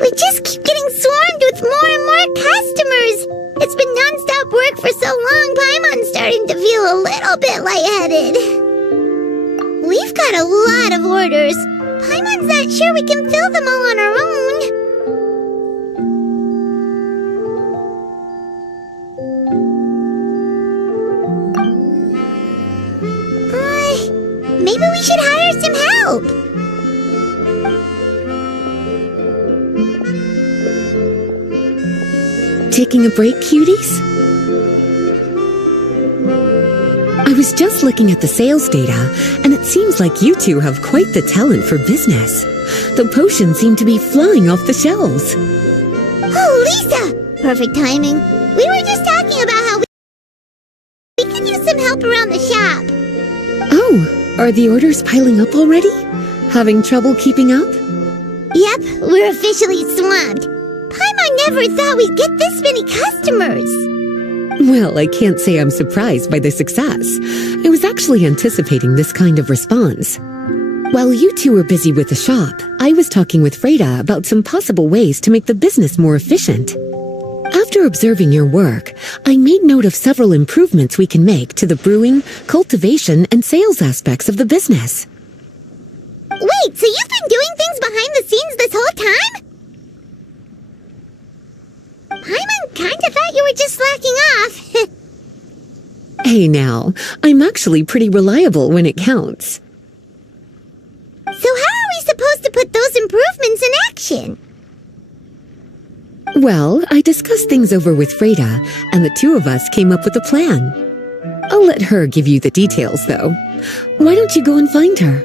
We just keep getting swarmed with more and more customers. It's been non-stop work for so long, Paimon's starting to feel a little bit lightheaded. We've got a lot of orders. Paimon's not sure we can fill them all on our own. Maybe we should hire some help. Taking a break, cuties? I was just looking at the sales data, and it seems like you two have quite the talent for business. The potions seem to be flying off the shelves. Oh, Lisa! Perfect timing. We were just talking about how we could use some help around the shop. Oh, are the orders piling up already? Having trouble keeping up? Yep, we're officially swamped. Paimon never thought we'd get this many customers. Well, I can't say I'm surprised by the success. I was actually anticipating this kind of response. While you two were busy with the shop, I was talking with Freda about some possible ways to make the business more efficient. After observing your work, I made note of several improvements we can make to the brewing, cultivation, and sales aspects of the business. Wait, so you've been doing things behind the scenes this whole time? Paimon kinda thought you were just slacking off. Hey now, I'm actually pretty reliable when it counts. So how are we supposed to put those improvements in action? Well, I discussed things over with Freda, and the two of us came up with a plan. I'll let her give you the details, though. Why don't you go and find her?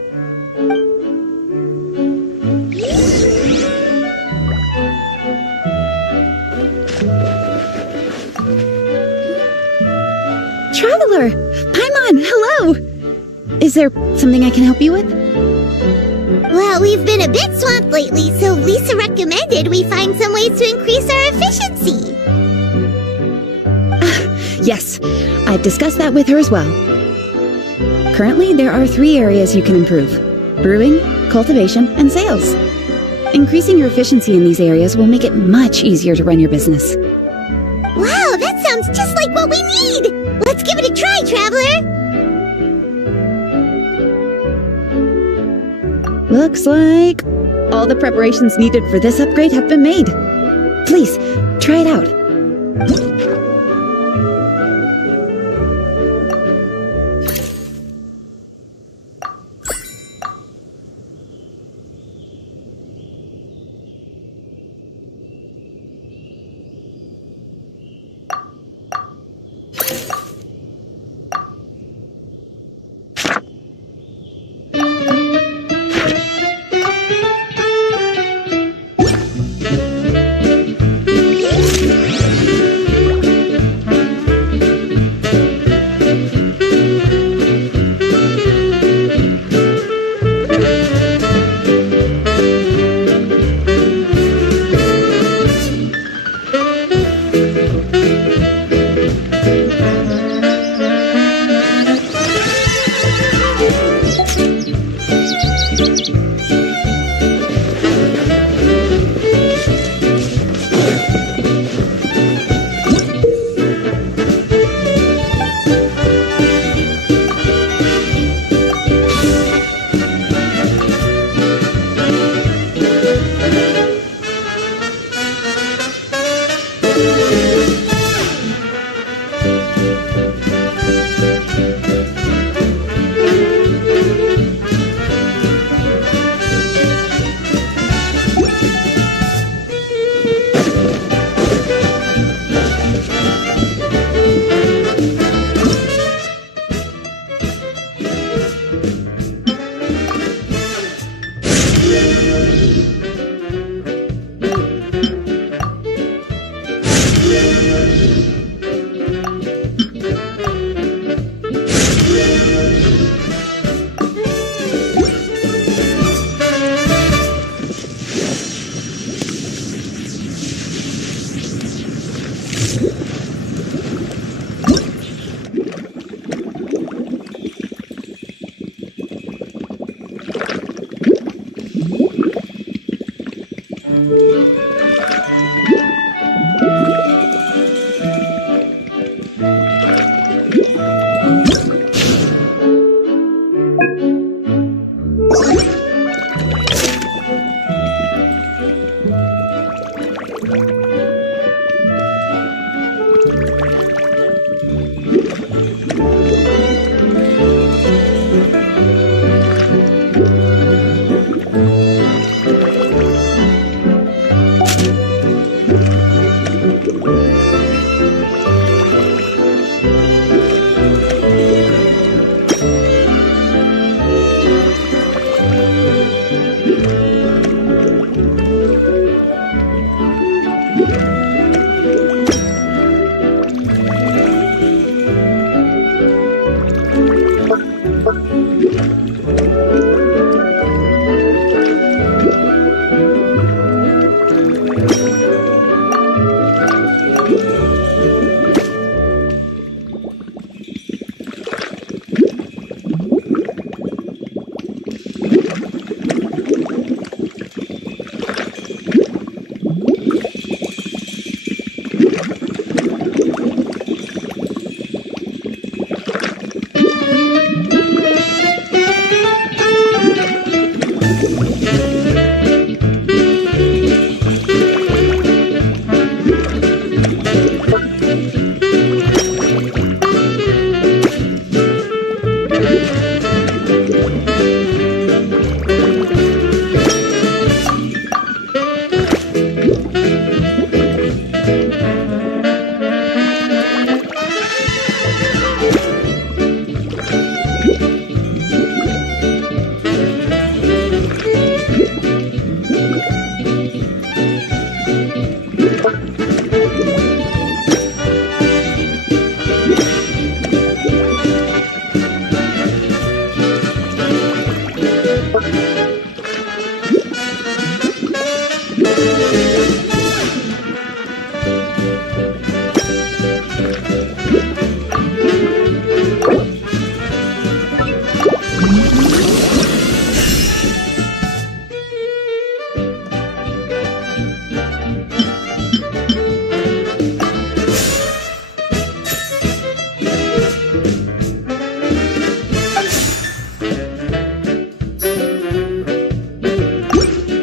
Traveler! Paimon, hello! Is there something I can help you with? Well, we've been a bit swamped lately, so Lisa recommended we find some ways to increase our efficiency. Yes, I've discussed that with her as well. Currently, there are 3 areas you can improve: brewing, cultivation, and sales. Increasing your efficiency in these areas will make it much easier to run your business. Wow, that sounds just like what we need! Let's give it a try, Traveler! Looks like all the preparations needed for this upgrade have been made. Please, try it out.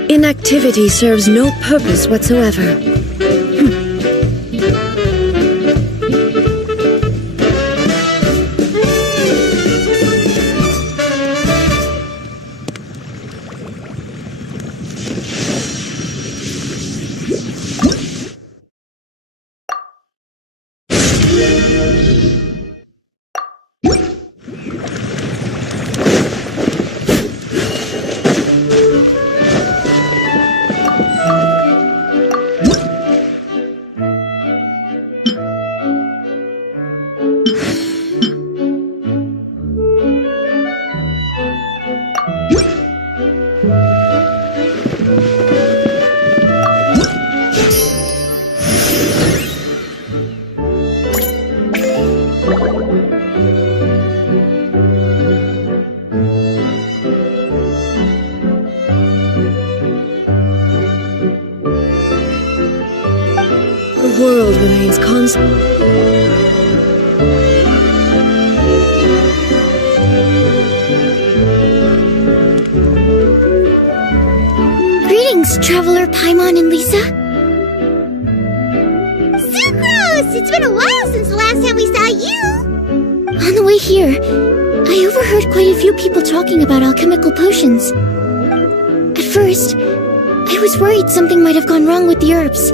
Inactivity serves no purpose whatsoever. The world remains constant. Greetings, Traveler Paimon and Lisa. Sucrose! It's been a while since the last time we saw you! On the way here, I overheard quite a few people talking about alchemical potions. At first, I was worried something might have gone wrong with the herbs.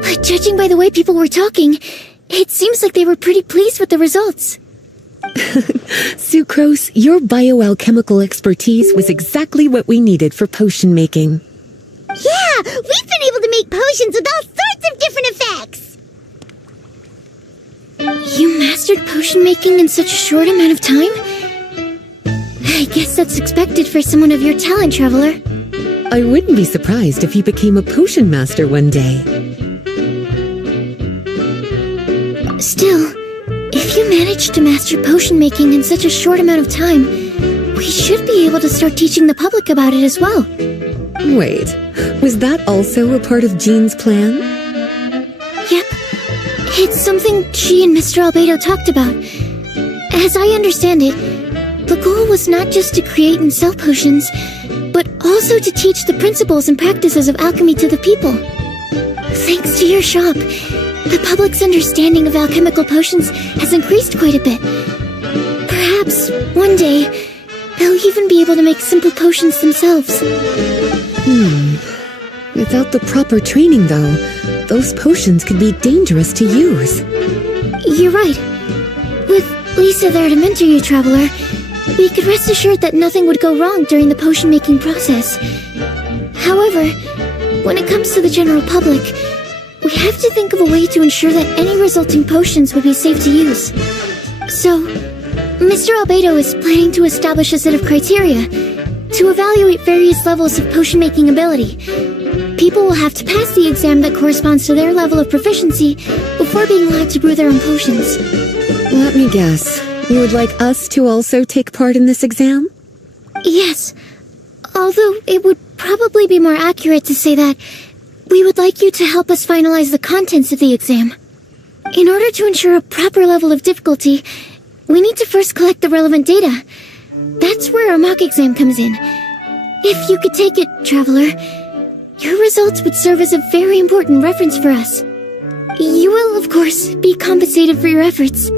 But judging by the way people were talking, it seems like they were pretty pleased with the results. Sucrose, your bioalchemical expertise was exactly what we needed for potion making. Yeah, we've been able to make potions with all sorts of different effects! You mastered potion making in such a short amount of time? I guess that's expected for someone of your talent, Traveler. I wouldn't be surprised if you became a potion master one day. Still, if you managed to master potion making in such a short amount of time, we should be able to start teaching the public about it as well. Wait, was that also a part of Jean's plan? Yep. It's something she and Mr. Albedo talked about. As I understand it, the goal was not just to create and sell potions, but also to teach the principles and practices of alchemy to the people. Thanks to your shop, the public's understanding of alchemical potions has increased quite a bit. Perhaps, one day, they'll even be able to make simple potions themselves. Without the proper training, though, those potions could be dangerous to use. You're right. With Lisa there to mentor you, Traveler, we could rest assured that nothing would go wrong during the potion-making process. However, when it comes to the general public, we have to think of a way to ensure that any resulting potions would be safe to use. So, Mr. Albedo is planning to establish a set of criteria to evaluate various levels of potion-making ability. People will have to pass the exam that corresponds to their level of proficiency before being allowed to brew their own potions. Let me guess. You would like us to also take part in this exam? Yes. Although it would probably be more accurate to say that we would like you to help us finalize the contents of the exam. In order to ensure a proper level of difficulty, we need to first collect the relevant data. That's where our mock exam comes in. If you could take it, Traveler, your results would serve as a very important reference for us. You will, of course, be compensated for your efforts.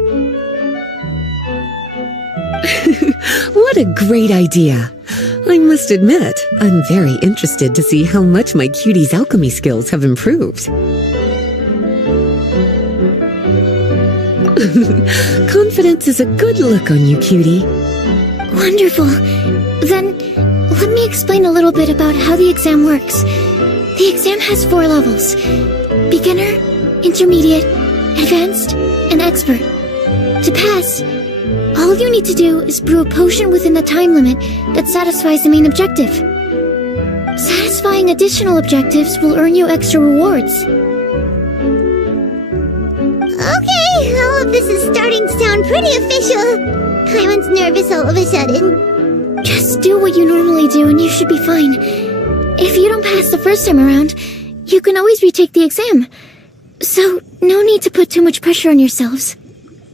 What a great idea! I must admit, I'm very interested to see how much my cutie's alchemy skills have improved. Confidence is a good look on you, cutie. Wonderful. Then, let me explain a little bit about how the exam works. The exam has 4 levels: beginner, intermediate, advanced, and expert. To pass, all you need to do is brew a potion within the time limit that satisfies the main objective. Satisfying additional objectives will earn you extra rewards. Okay, all of this is starting to sound pretty official. Paimon's nervous all of a sudden. Just do what you normally do and you should be fine. If you don't pass the first time around, you can always retake the exam. So, no need to put too much pressure on yourselves.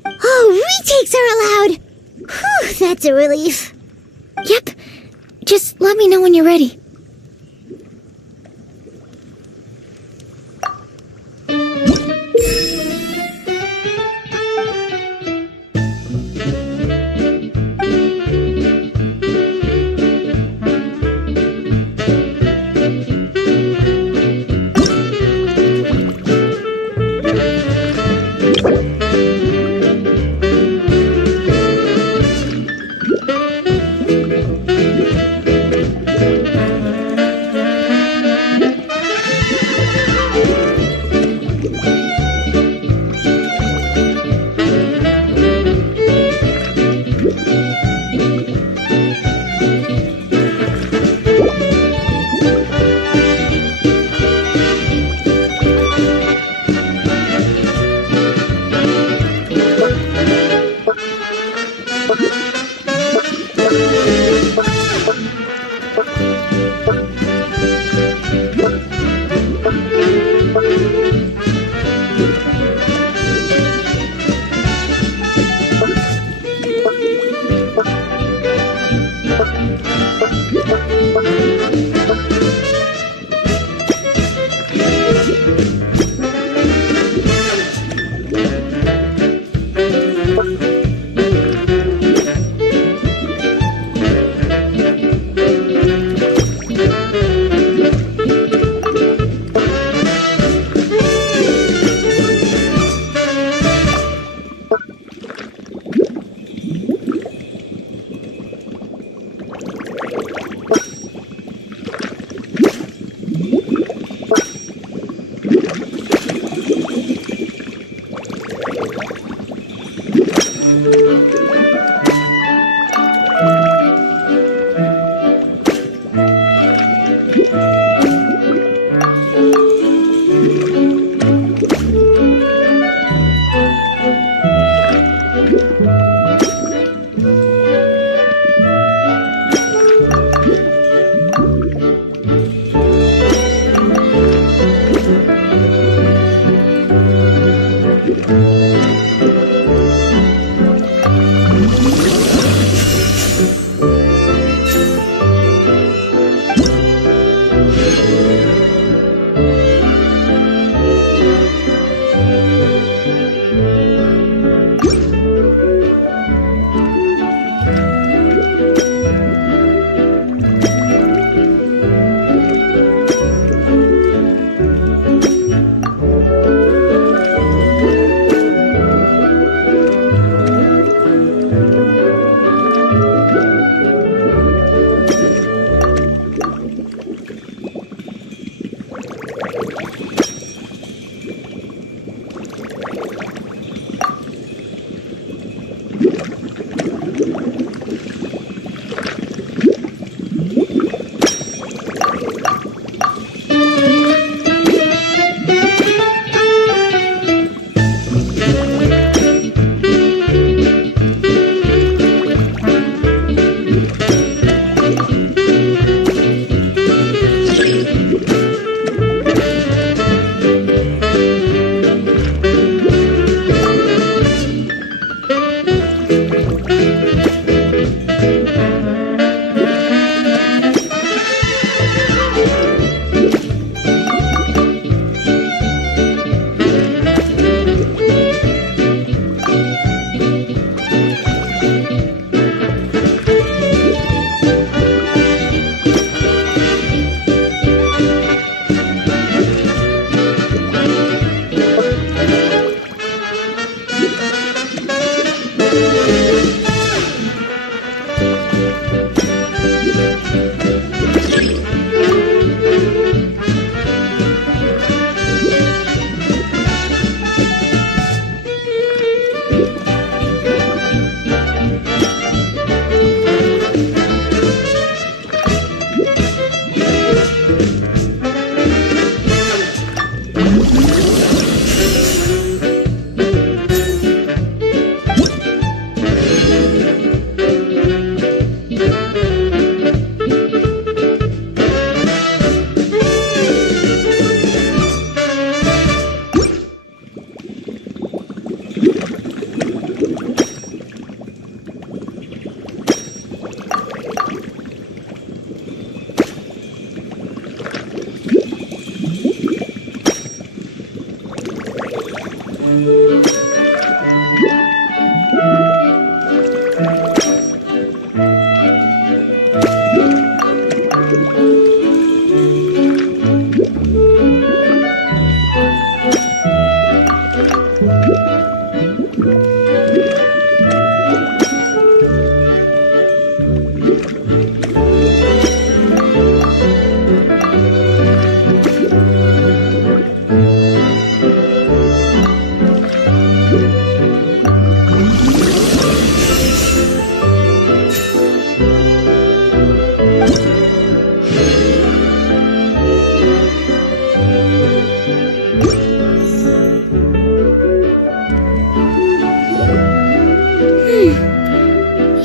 Oh, retakes are allowed! Whew, that's a relief. Yep. Just let me know when you're ready.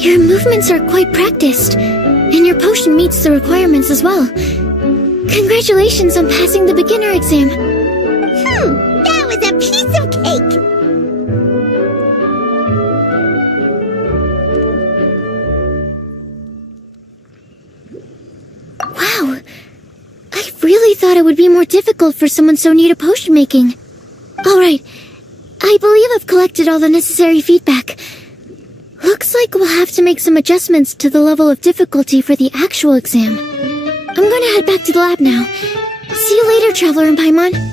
Your movements are quite practiced, and your potion meets the requirements as well. Congratulations on passing the beginner exam. That was a piece of cake! Wow. I really thought it would be more difficult for someone so new to potion making. Alright, I believe I've collected all the necessary feedback. Looks like we'll have to make some adjustments to the level of difficulty for the actual exam. I'm gonna head back to the lab now. See you later, Traveler and Paimon.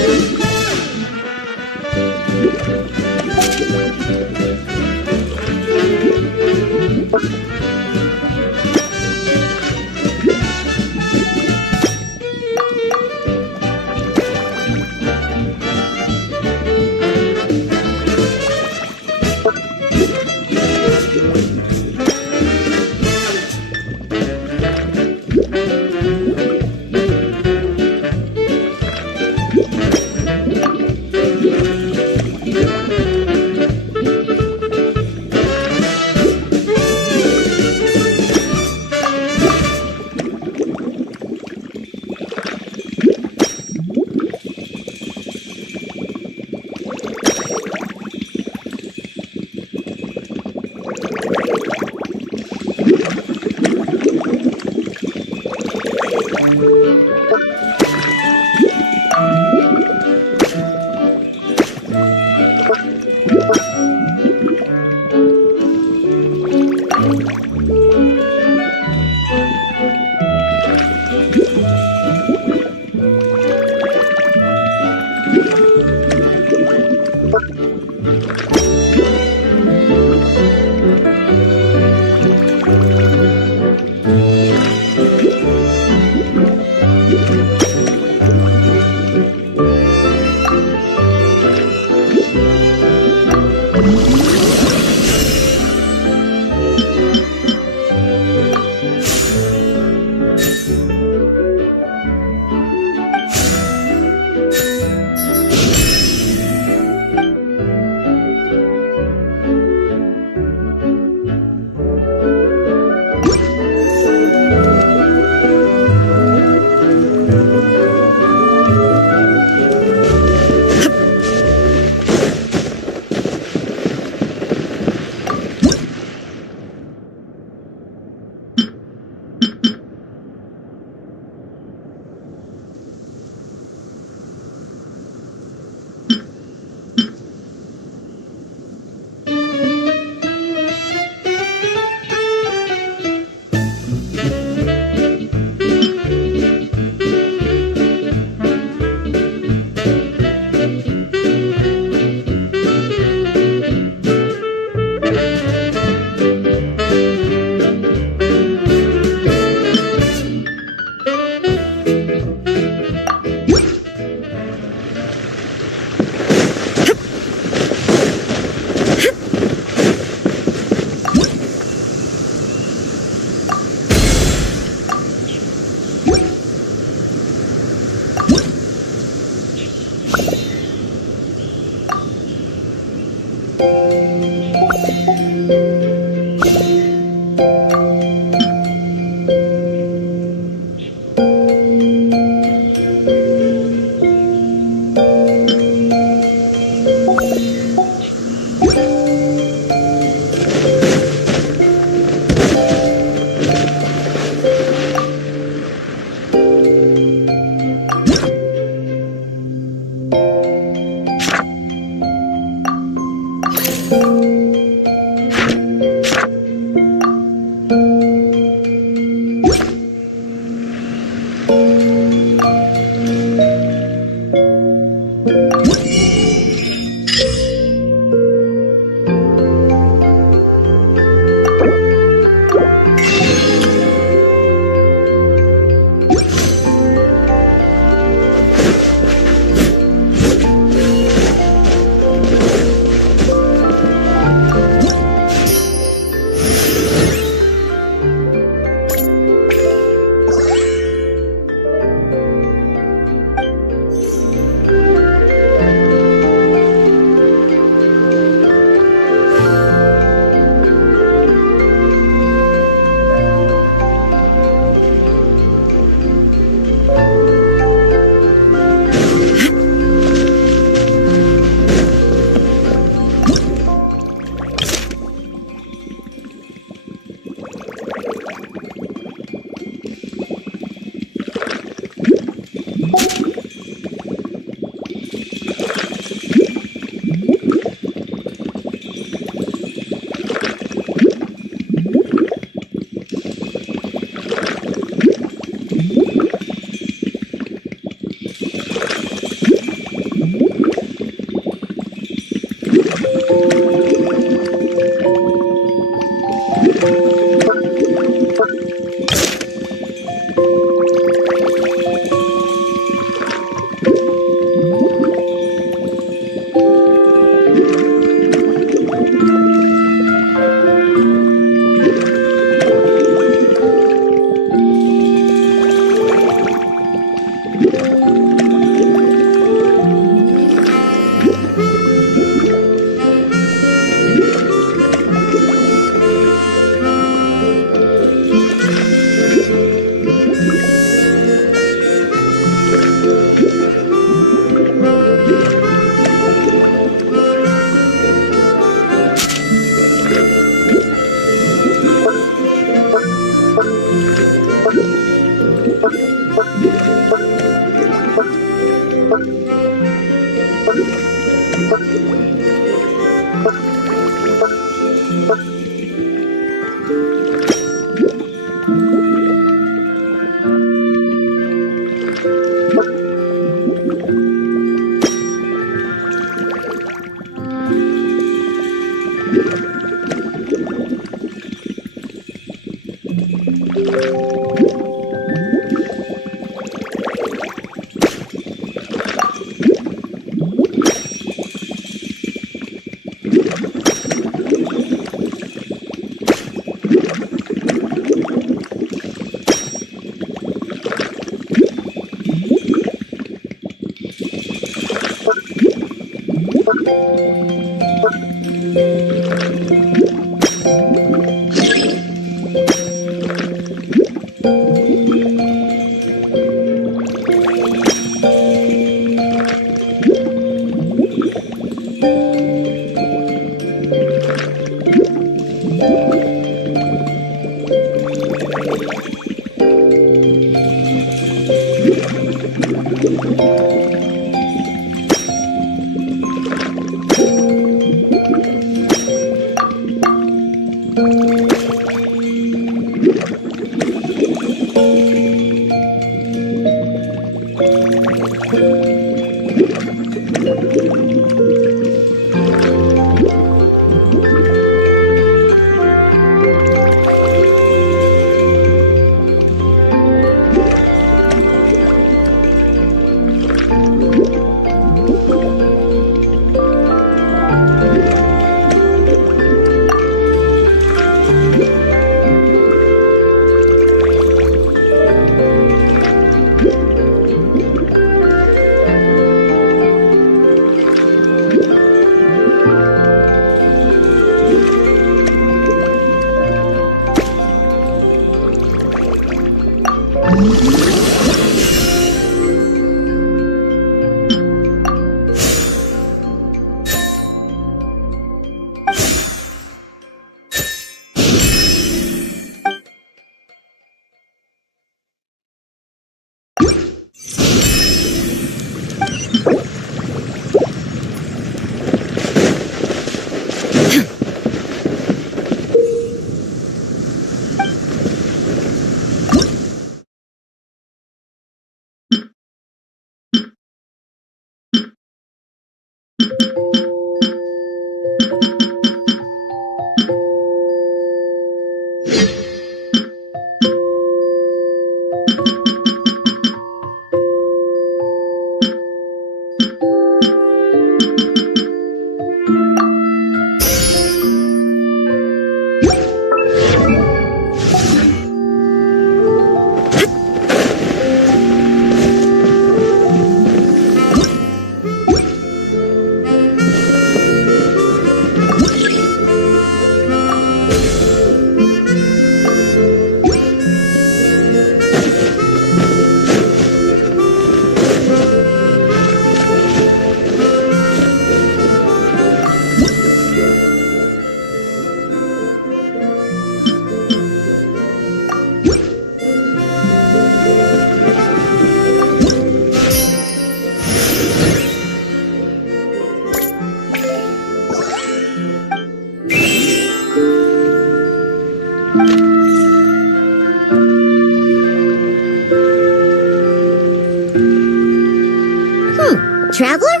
Traveler?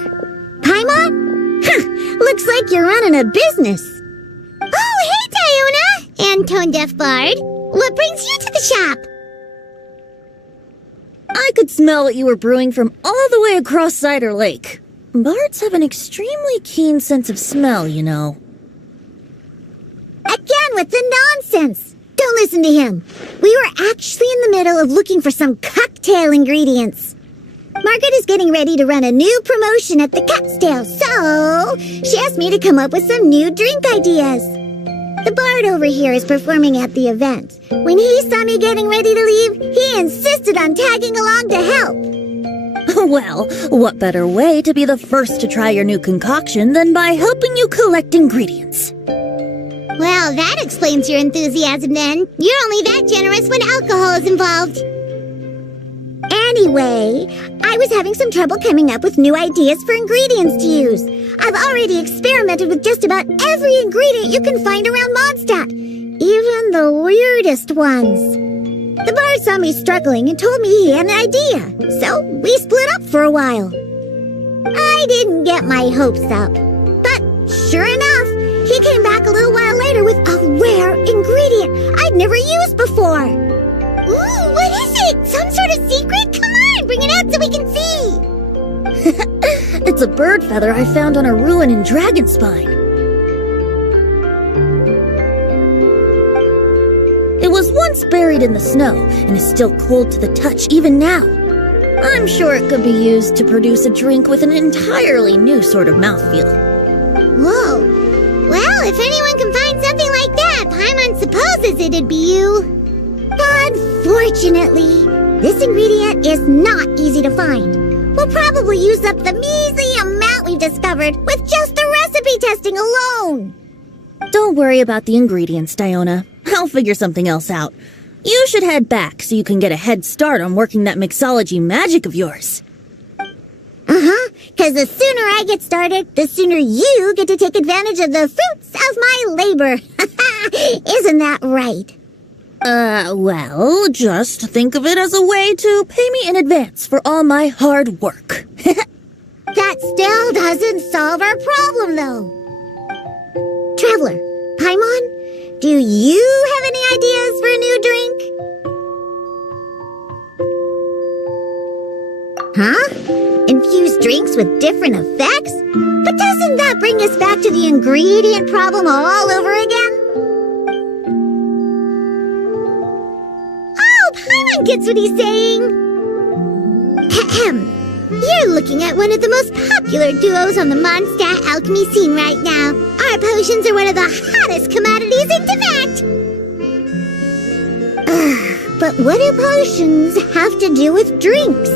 Paimon? Huh, looks like you're running a business. Oh, hey, Diona! And Tone Deaf Bard. What brings you to the shop? I could smell what you were brewing from all the way across Cider Lake. Bards have an extremely keen sense of smell, you know. Again with the nonsense! Don't listen to him. We were actually in the middle of looking for some cocktail ingredients. Margaret is getting ready to run a new promotion at the Cocktail, so she asked me to come up with some new drink ideas. The bard over here is performing at the event. When he saw me getting ready to leave, he insisted on tagging along to help. Well, what better way to be the first to try your new concoction than by helping you collect ingredients? Well, that explains your enthusiasm then. You're only that generous when alcohol is involved. Anyway, I was having some trouble coming up with new ideas for ingredients to use. I've already experimented with just about every ingredient you can find around Mondstadt, even the weirdest ones. The bard saw me struggling and told me he had an idea, so we split up for a while. I didn't get my hopes up, but sure enough, he came back a little while later with a rare ingredient I'd never used before. Ooh, what is it? Some sort of secret? Come on, bring it out so we can see. It's a bird feather I found on a ruin in Dragonspine. It was once buried in the snow and is still cold to the touch even now. I'm sure it could be used to produce a drink with an entirely new sort of mouthfeel. Whoa. Well, if anyone can find something like that, Paimon supposes it'd be you. Unfortunately, this ingredient is not easy to find. We'll probably use up the measly amount we've discovered with just the recipe testing alone. Don't worry about the ingredients, Diona. I'll figure something else out. You should head back so you can get a head start on working that mixology magic of yours. Because the sooner I get started, the sooner you get to take advantage of the fruits of my labor. Isn't that right? Well, just think of it as a way to pay me in advance for all my hard work. That still doesn't solve our problem, though. Traveler, Paimon, do you have any ideas for a new drink? Huh? Infused drinks with different effects? But doesn't that bring us back to the ingredient problem all over again? Paimon gets what he's saying. Ahem. You're looking at one of the most popular duos on the Mondstadt alchemy scene right now. Our potions are one of the hottest commodities in Tibet. But what do potions have to do with drinks?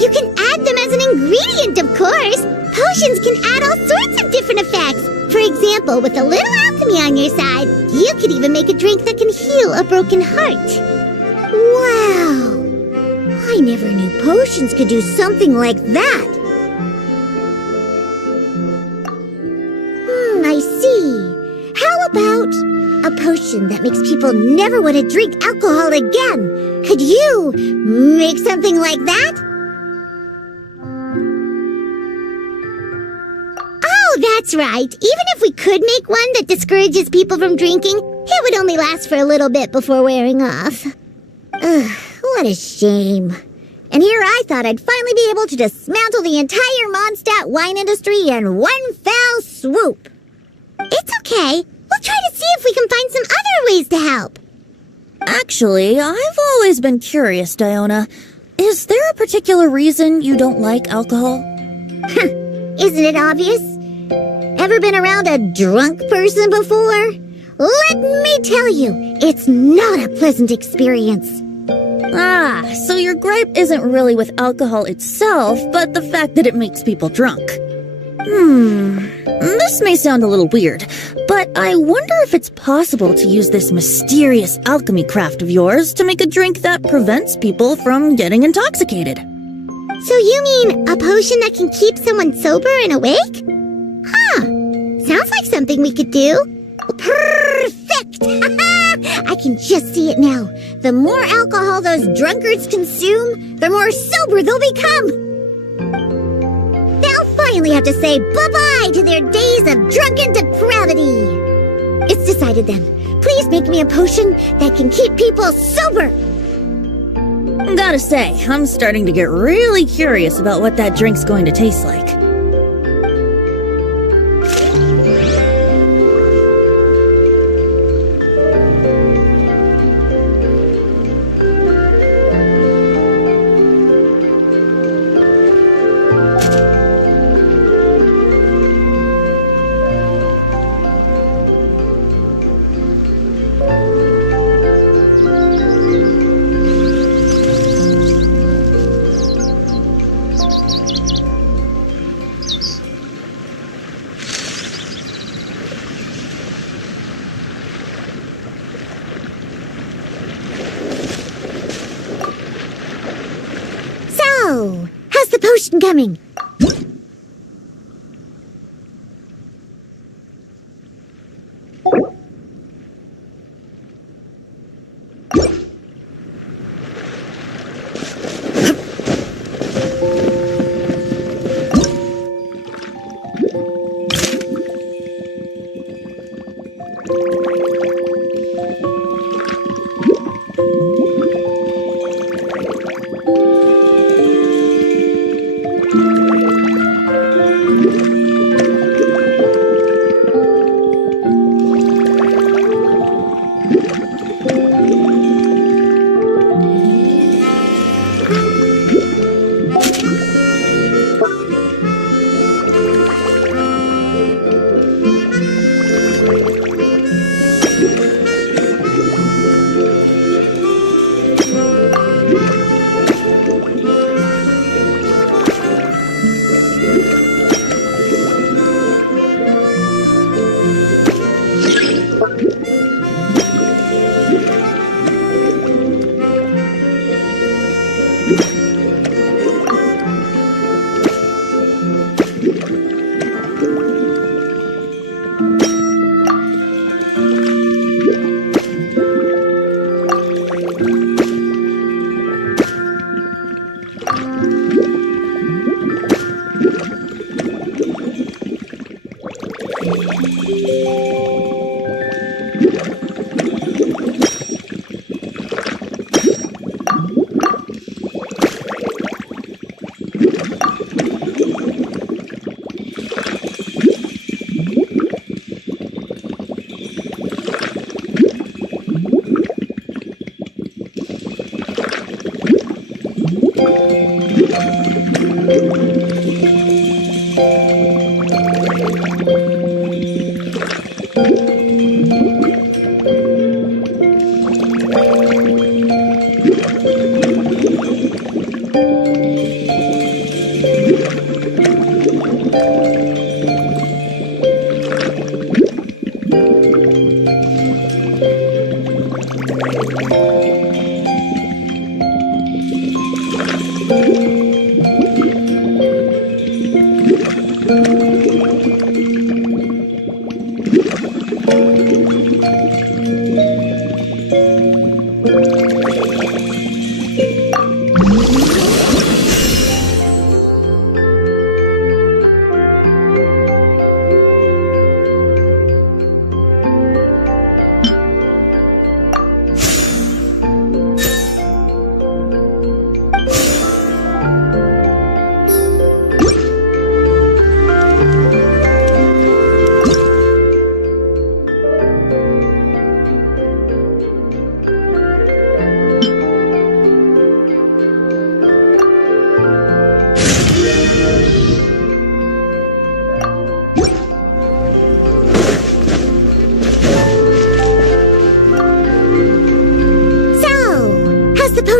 You can add them as an ingredient, of course. Potions can add all sorts of different effects. For example, with a little alchemy on your side, you could even make a drink that can heal a broken heart. Wow! I never knew potions could do something like that. I see. How about a potion that makes people never want to drink alcohol again? Could you make something like that? Oh, that's right. Even if we could make one that discourages people from drinking, it would only last for a little bit before wearing off. Ugh, what a shame. And here I thought I'd finally be able to dismantle the entire Mondstadt wine industry in one fell swoop. It's okay. We'll try to see if we can find some other ways to help. Actually, I've always been curious, Diona. Is there a particular reason you don't like alcohol? Isn't it obvious? Ever been around a drunk person before? Let me tell you, it's not a pleasant experience. Ah, so your gripe isn't really with alcohol itself, but the fact that it makes people drunk. This may sound a little weird, but I wonder if it's possible to use this mysterious alchemy craft of yours to make a drink that prevents people from getting intoxicated. So you mean a potion that can keep someone sober and awake? Huh, sounds like something we could do. Perfect! I can just see it now. The more alcohol those drunkards consume, the more sober they'll become. They'll finally have to say bye-bye to their days of drunken depravity. It's decided then. Please make me a potion that can keep people sober. Gotta say, I'm starting to get really curious about what that drink's going to taste like. So, how's the potion coming?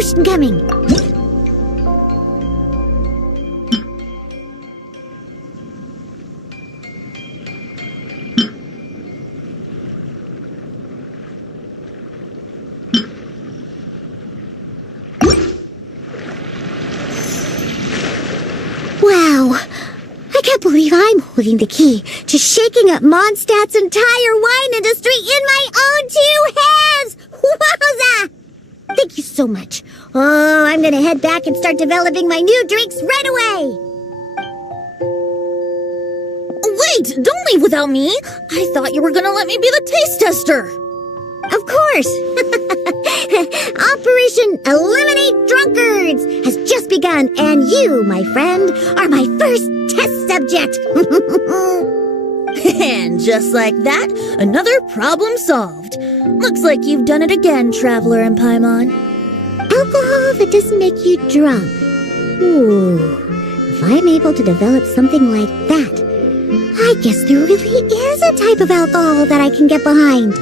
potion coming. Wow. I can't believe I'm holding the key to shaking up Mondstadt's entire wine industry in my own two hands! Wowza! Thank you so much. Oh, I'm gonna head back and start developing my new drinks right away! Wait, don't leave without me! I thought you were gonna let me be the taste tester! Of course! Operation Eliminate Drunkards has just begun, and you, my friend, are my first test subject! And just like that, another problem solved. Looks like you've done it again, Traveler and Paimon. Alcohol that doesn't make you drunk. Ooh, if I'm able to develop something like that, I guess there really is a type of alcohol that I can get behind.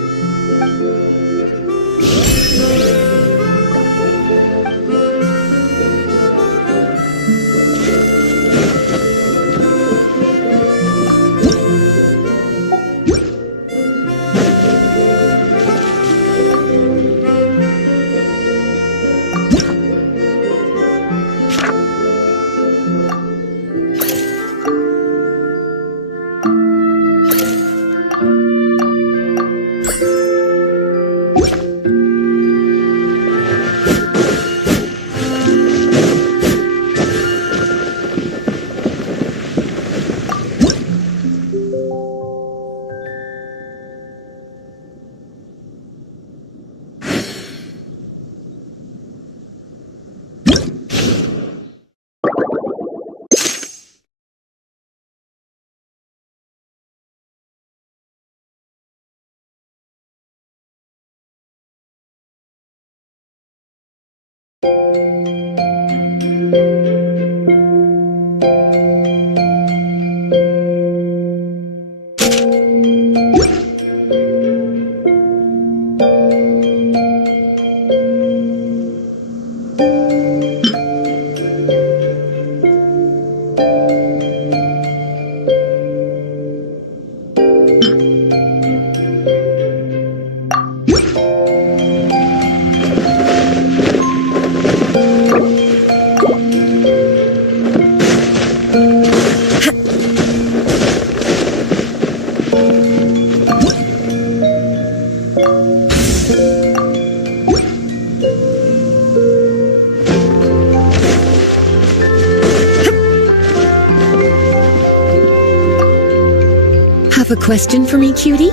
Have a question for me, cutie?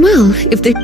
Well, if there...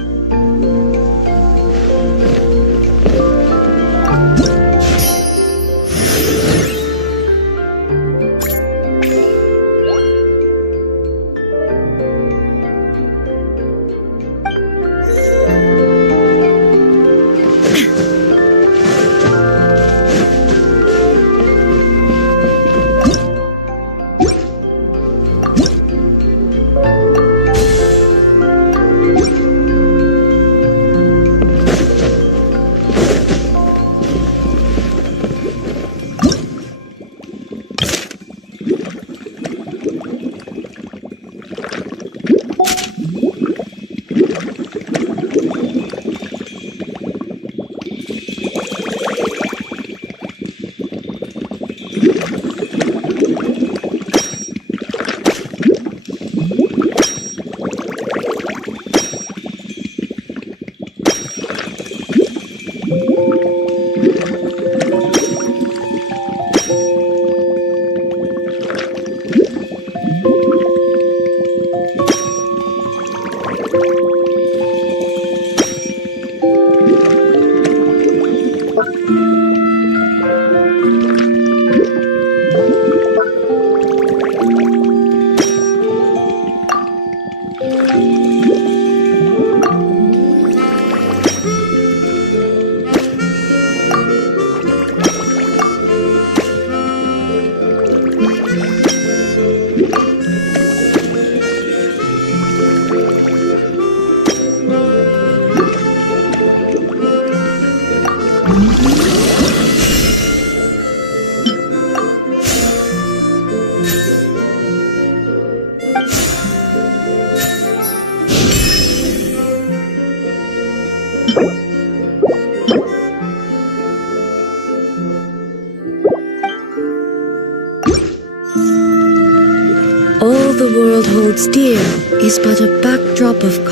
All the world holds dear is but a backdrop of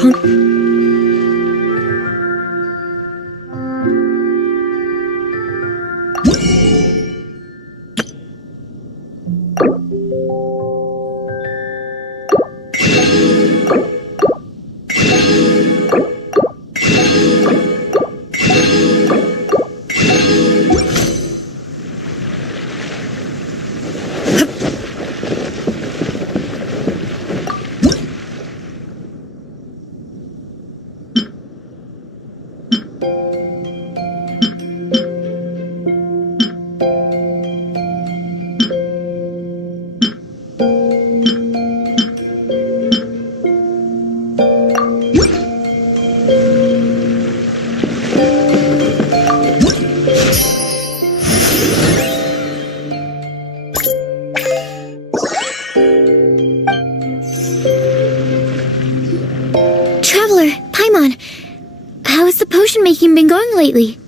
Making been going lately?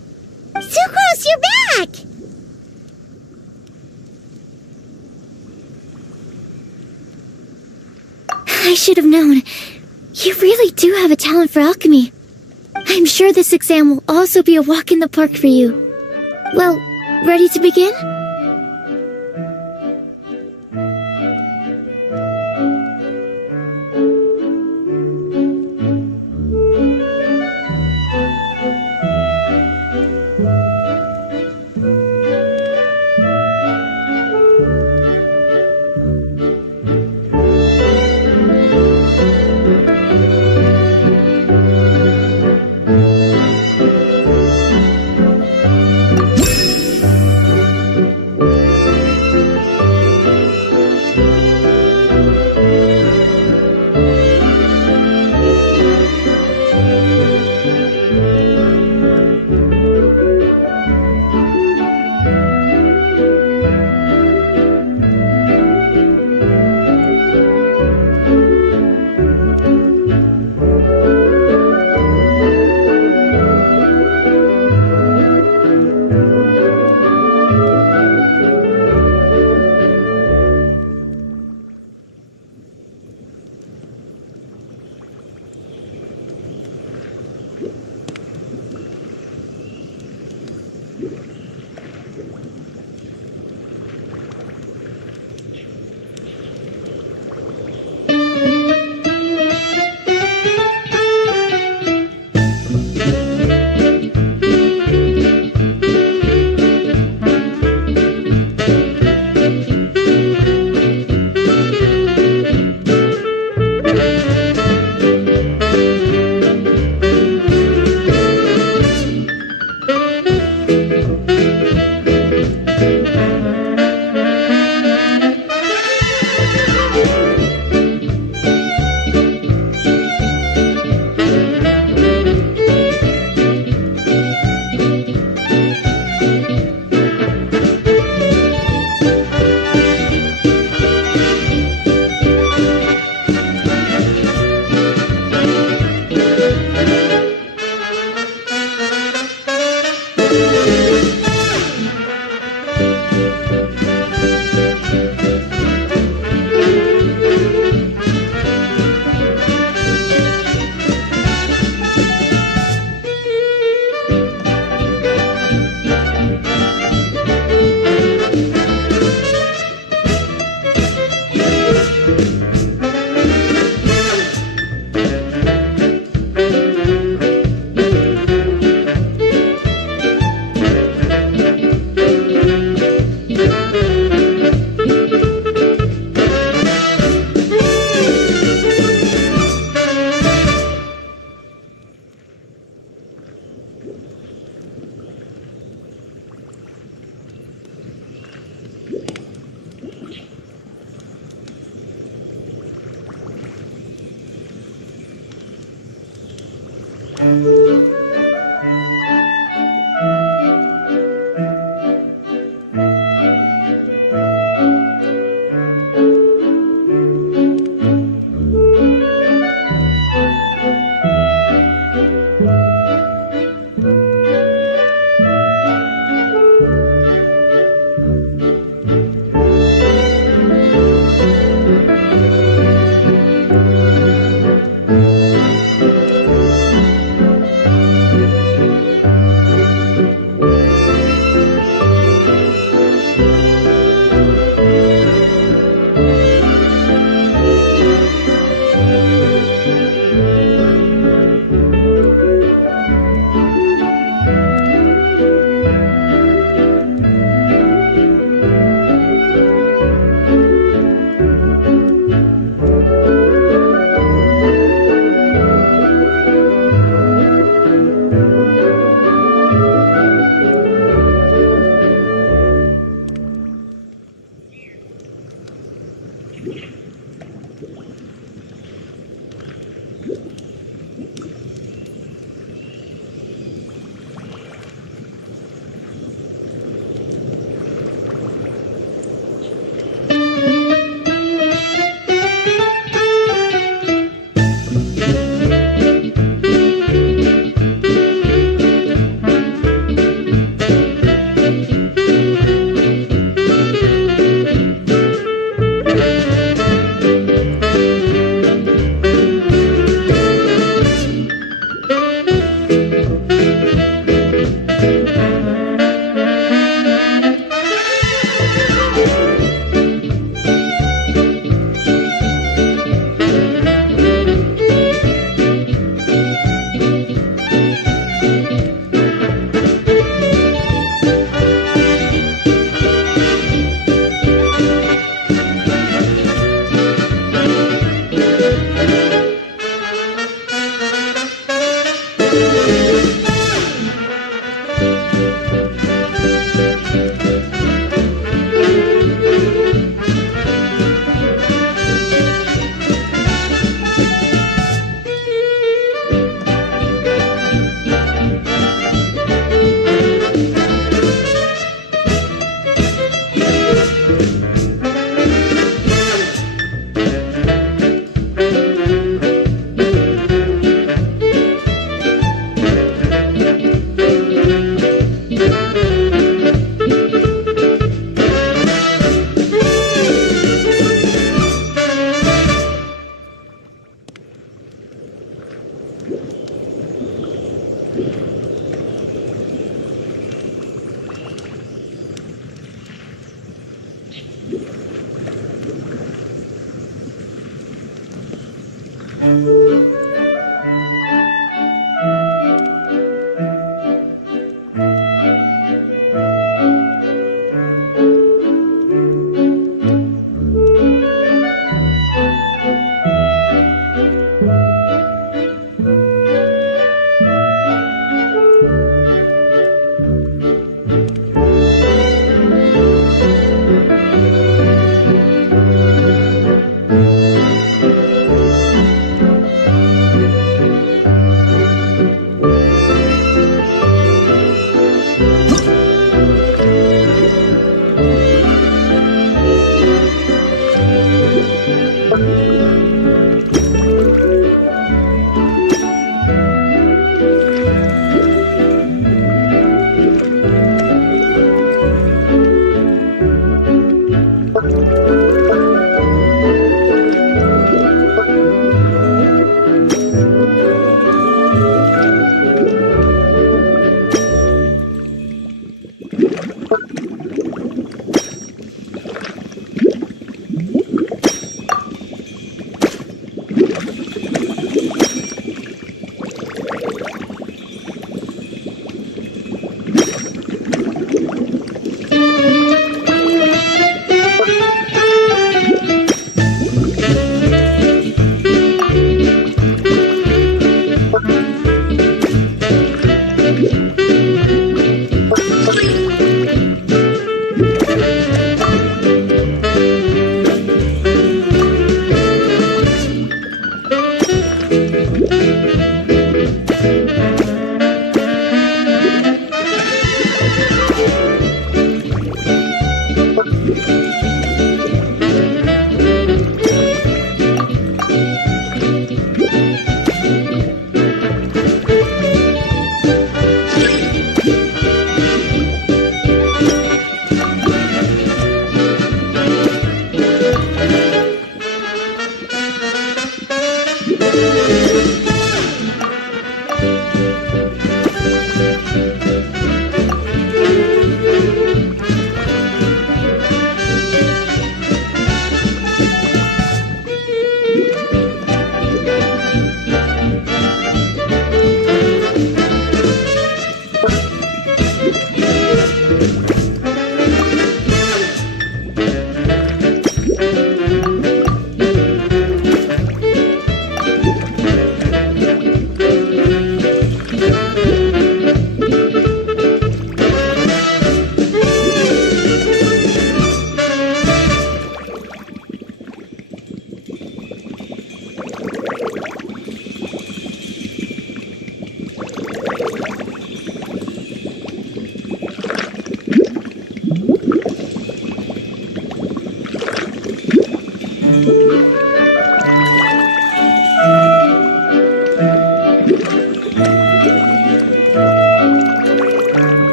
Sucrose, you're back! I should have known. You really do have a talent for alchemy. I'm sure this exam will also be a walk in the park for you. Well, ready to begin?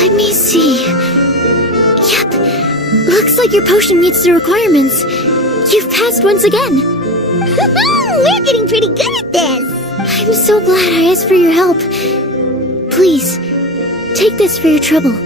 Let me see. Yep. Looks like your potion meets the requirements. You've passed once again. We're getting pretty good at this. I'm so glad I asked for your help. Please, take this for your trouble.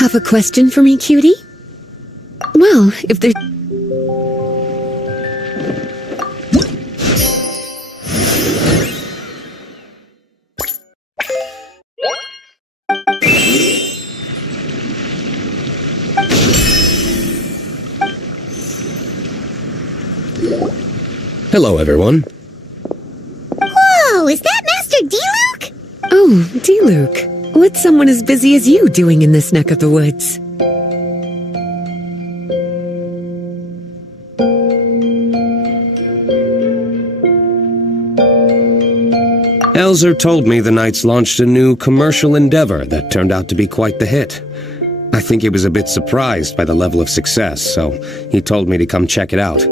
Have a question for me, cutie? Well, if there... Hello, everyone. Whoa, is that Master D-Luke? Oh, D-Luke. What's someone as busy as you doing in this neck of the woods? Elzer told me the Knights launched a new commercial endeavor that turned out to be quite the hit. I think he was a bit surprised by the level of success, so he told me to come check it out.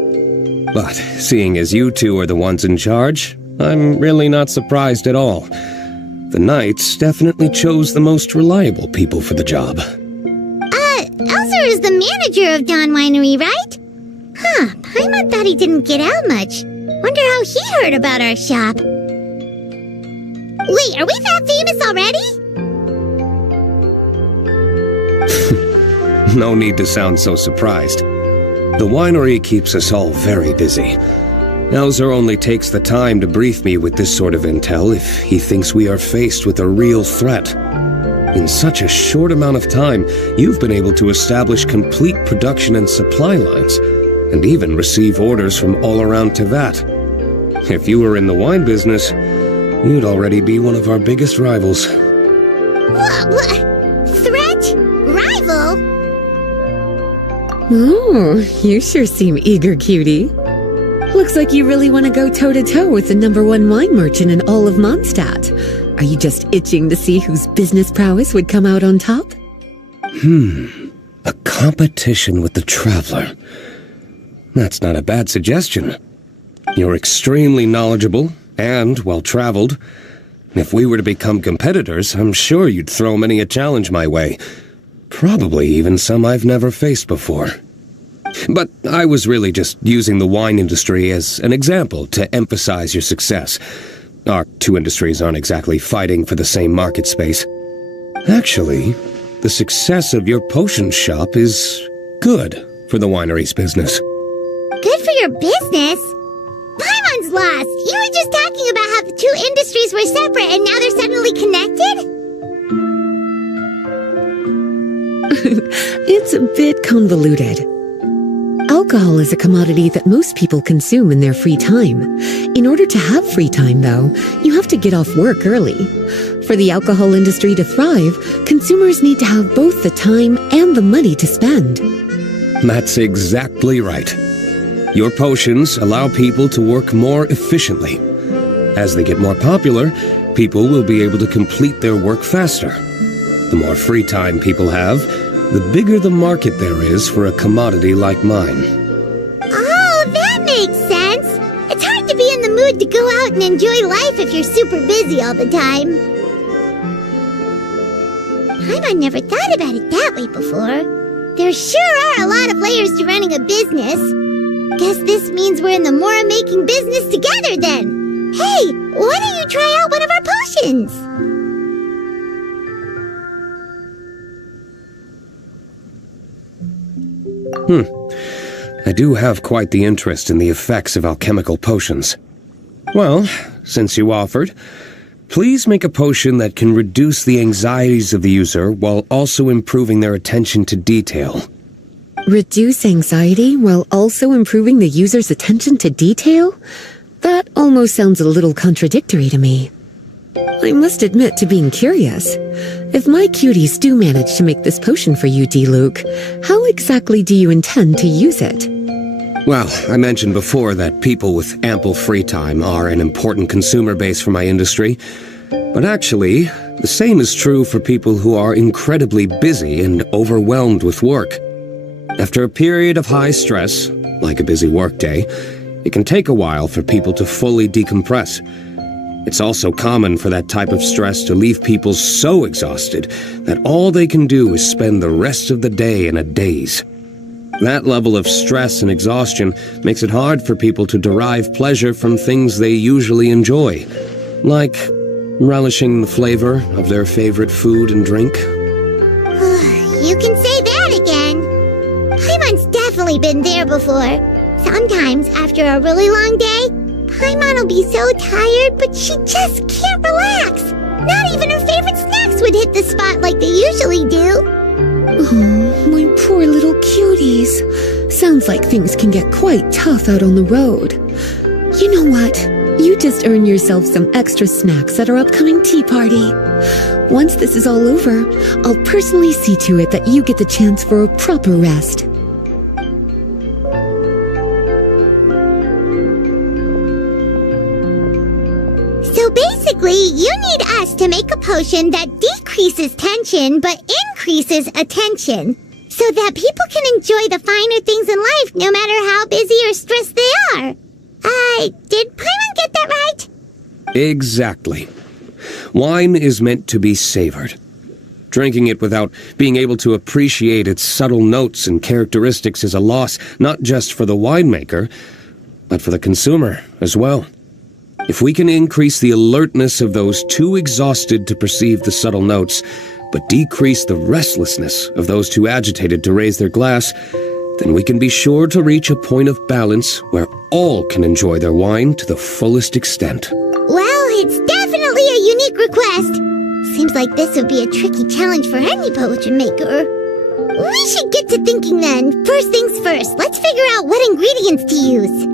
But seeing as you two are the ones in charge, I'm really not surprised at all. The Knights definitely chose the most reliable people for the job. Elzer is the manager of Dawn Winery, right? Huh, Paimon thought he didn't get out much. Wonder how he heard about our shop. Wait, are we that famous already? No need to sound so surprised. The winery keeps us all very busy. Elzer only takes the time to brief me with this sort of intel if he thinks we are faced with a real threat. In such a short amount of time, you've been able to establish complete production and supply lines, and even receive orders from all around Tevat. If you were in the wine business, you'd already be one of our biggest rivals. What? Threat? Rival? Oh, you sure seem eager, cutie. Looks like you really want to go toe-to-toe with the #1 wine merchant in all of Mondstadt. Are you just itching to see whose business prowess would come out on top? A competition with the Traveler. That's not a bad suggestion. You're extremely knowledgeable and well-traveled. If we were to become competitors, I'm sure you'd throw many a challenge my way. Probably even some I've never faced before. But I was really just using the wine industry as an example to emphasize your success. Our two industries aren't exactly fighting for the same market space. Actually, the success of your potion shop is good for the winery's business. Good for your business? Paimon's lost. You were just talking about how the two industries were separate and now they're suddenly connected? It's a bit convoluted. Alcohol is a commodity that most people consume in their free time. In order to have free time, though, you have to get off work early. For the alcohol industry to thrive, consumers need to have both the time and the money to spend. That's exactly right. Your potions allow people to work more efficiently. As they get more popular, people will be able to complete their work faster. The more free time people have, the bigger the market there is for a commodity like mine. Oh, that makes sense. It's hard to be in the mood to go out and enjoy life if you're super busy all the time. Paimon never thought about it that way before. There sure are a lot of layers to running a business. Guess this means we're in the Mora-making business together then. Hey, why don't you try out one of our potions? I do have quite the interest in the effects of alchemical potions. Well, since you offered, please make a potion that can reduce the anxieties of the user while also improving their attention to detail. Reduce anxiety while also improving the user's attention to detail? That almost sounds a little contradictory to me. I must admit to being curious. If my cuties do manage to make this potion for you, D-Luke, how exactly do you intend to use it? Well, I mentioned before that people with ample free time are an important consumer base for my industry. But actually, the same is true for people who are incredibly busy and overwhelmed with work. After a period of high stress, like a busy workday, it can take a while for people to fully decompress. It's also common for that type of stress to leave people so exhausted that all they can do is spend the rest of the day in a daze. That level of stress and exhaustion makes it hard for people to derive pleasure from things they usually enjoy, like relishing the flavor of their favorite food and drink. You can say that again. Paimon's definitely been there before. Sometimes, after a really long day, Paimon will be so tired, but she just can't relax. Not even her favorite snacks would hit the spot like they usually do. Oh, my poor little cuties. Sounds like things can get quite tough out on the road. You know what? You just earn yourself some extra snacks at our upcoming tea party. Once this is all over, I'll personally see to it that you get the chance for a proper rest. So basically, you need us to make a potion that decreases tension but increases attention, so that people can enjoy the finer things in life no matter how busy or stressed they are. Did Paimon get that right? Exactly. Wine is meant to be savored. Drinking it without being able to appreciate its subtle notes and characteristics is a loss not just for the winemaker, but for the consumer as well. If we can increase the alertness of those too exhausted to perceive the subtle notes, but decrease the restlessness of those too agitated to raise their glass, then we can be sure to reach a point of balance where all can enjoy their wine to the fullest extent. Well, it's definitely a unique request. Seems like this would be a tricky challenge for any potion maker. We should get to thinking then. First things first, let's figure out what ingredients to use.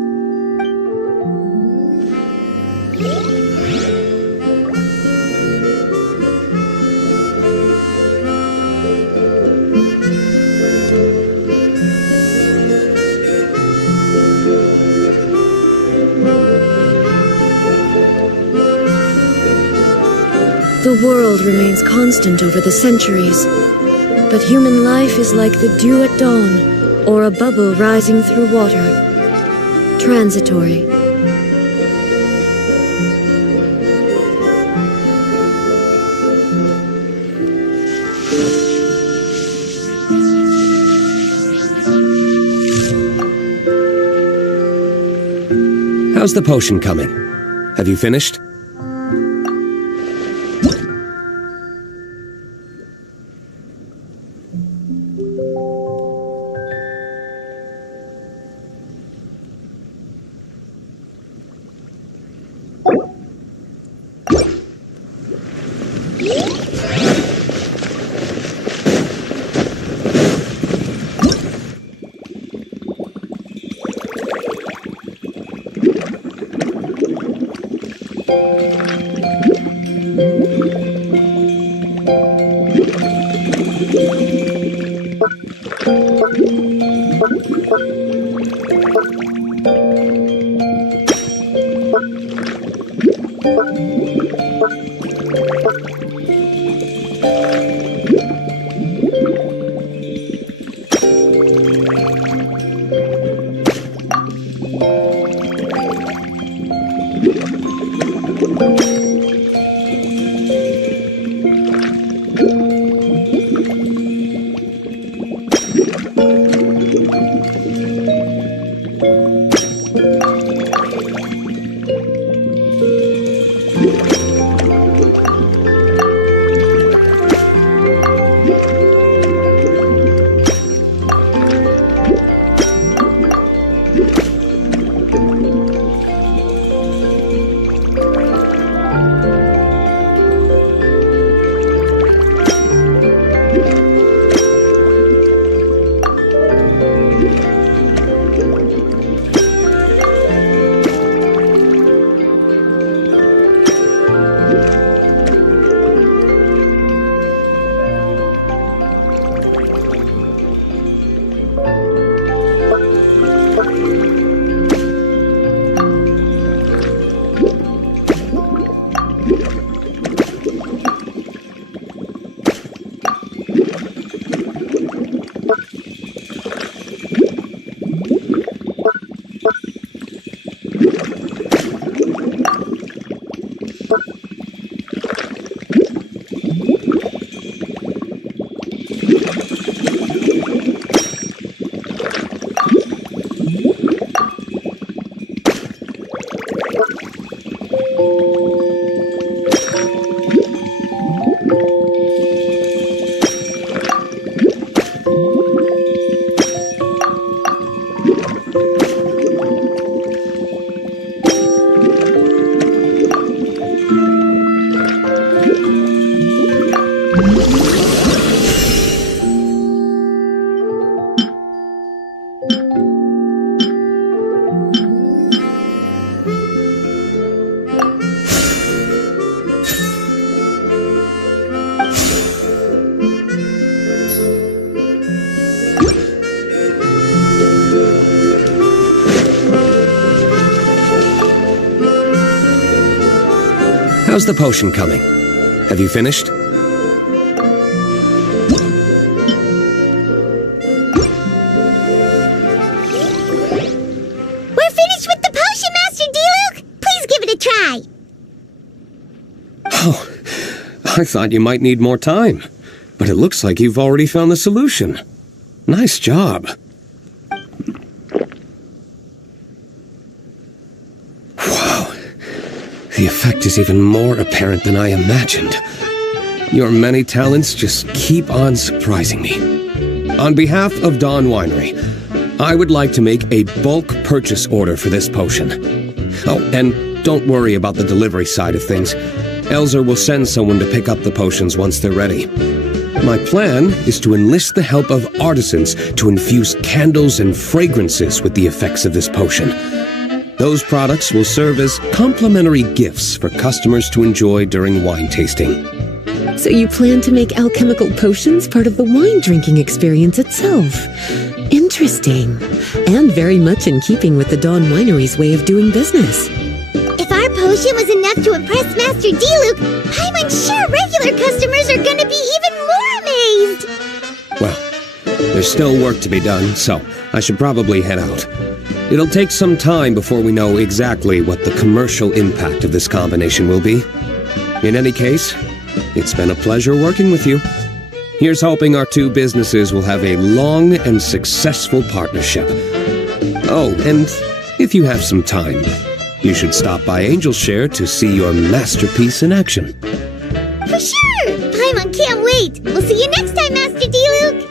The world remains constant over the centuries, but human life is like the dew at dawn, or a bubble rising through water. Transitory. How's the potion coming? Have you finished? How's the potion coming? Have you finished? We're finished with the potion, Master D-Luke! Please give it a try! Oh, I thought you might need more time. But it looks like you've already found the solution. Nice job. Wow. The effect is even more apparent than I imagined. Your many talents just keep on surprising me. On behalf of Dawn Winery, I would like to make a bulk purchase order for this potion. Oh, and don't worry about the delivery side of things. Elzer will send someone to pick up the potions once they're ready. My plan is to enlist the help of artisans to infuse candles and fragrances with the effects of this potion. Those products will serve as complimentary gifts for customers to enjoy during wine tasting. So you plan to make alchemical potions part of the wine drinking experience itself. Interesting. And very much in keeping with the Dawn Winery's way of doing business. If our potion was enough to impress Master Diluc, I'm sure regular customers are gonna be even more amazed! Well, there's still work to be done, so I should probably head out. It'll take some time before we know exactly what the commercial impact of this combination will be. In any case, it's been a pleasure working with you. Here's hoping our two businesses will have a long and successful partnership. Oh, and if you have some time, you should stop by Angel's Share to see your masterpiece in action. For sure! Paimon can't wait! We'll see you next time, Master Diluc!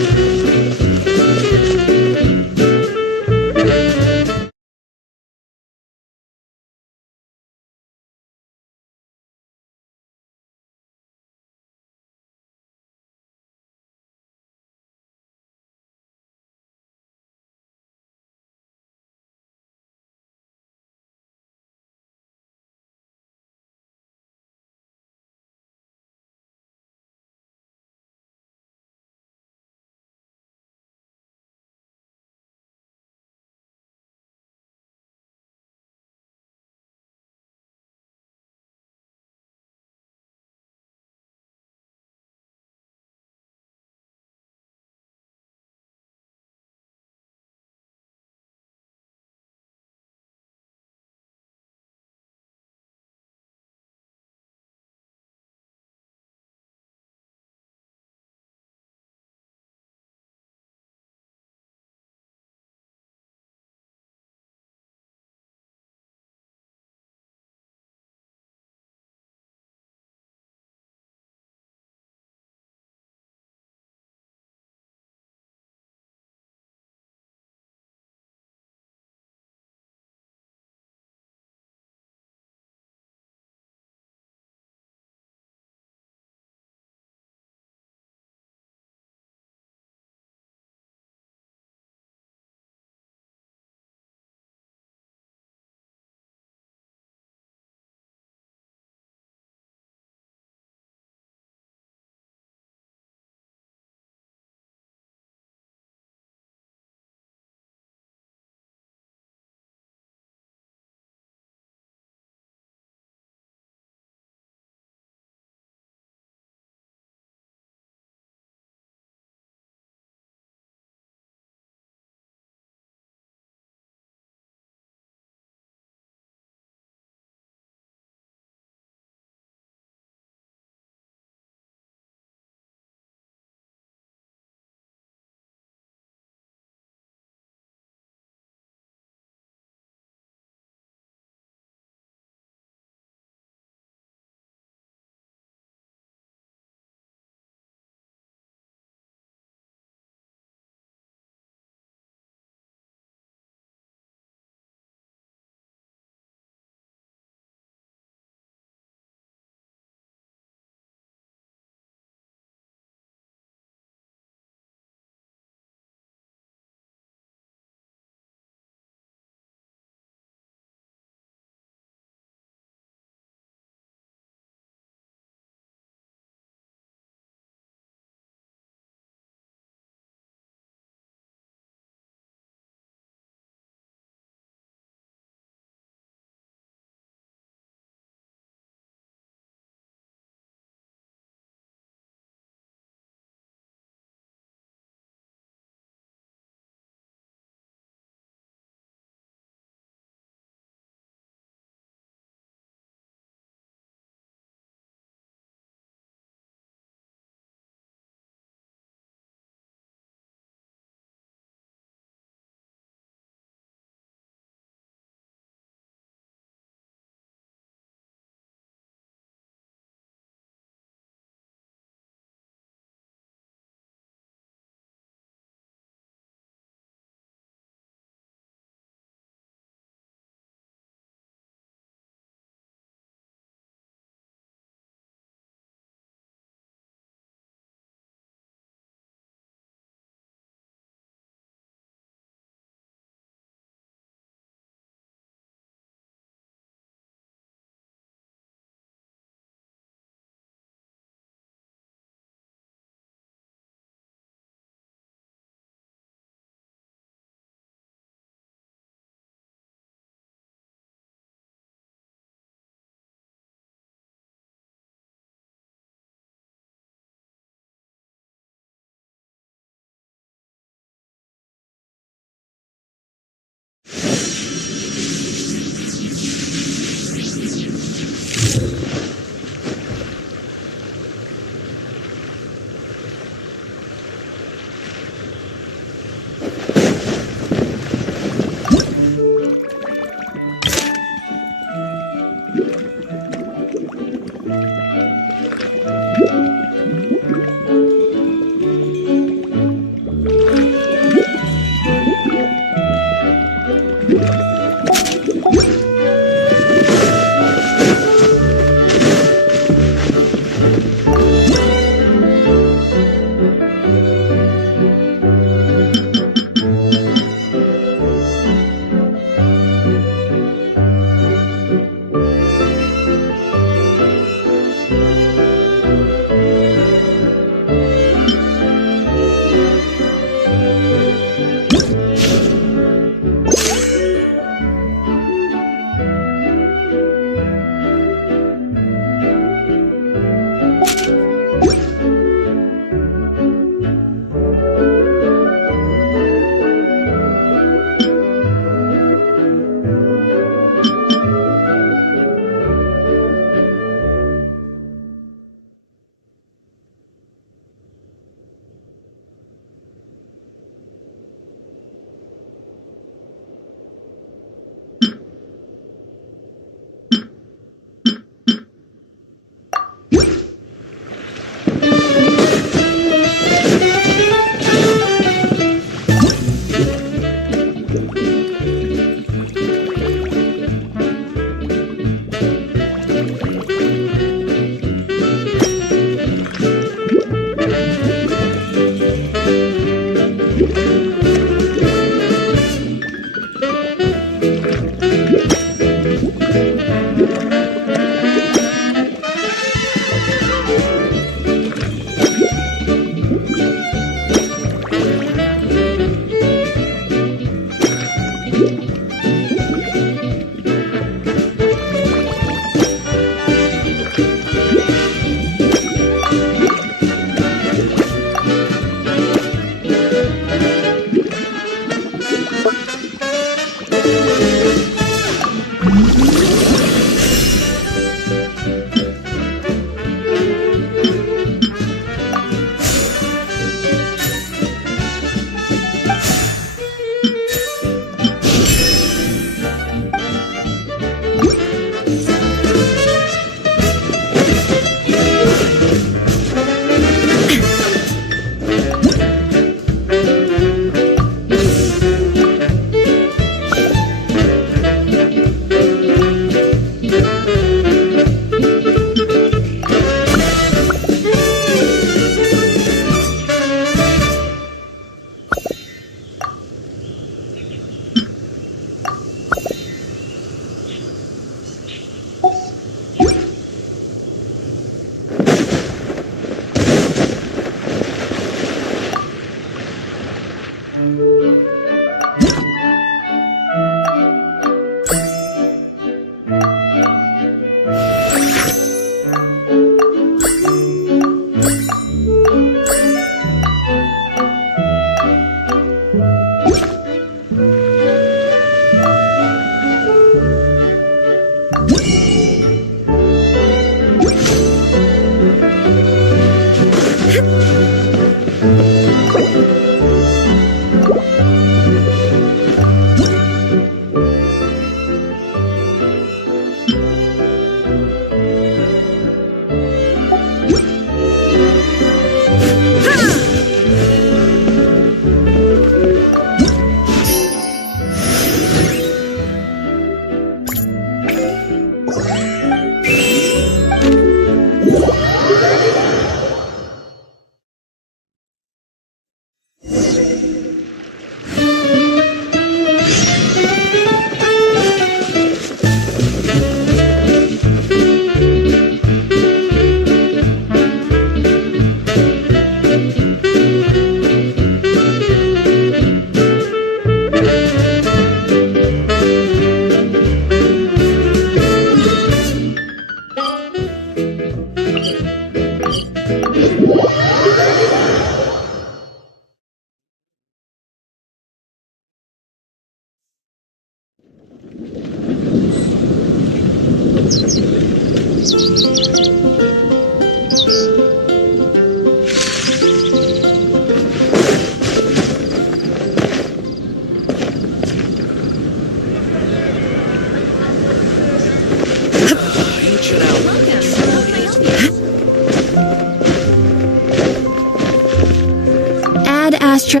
Add Astra.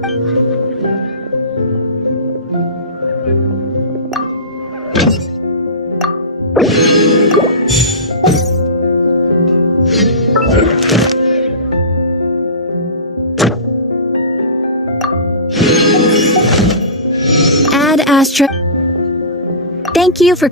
Add Astra. Thank you for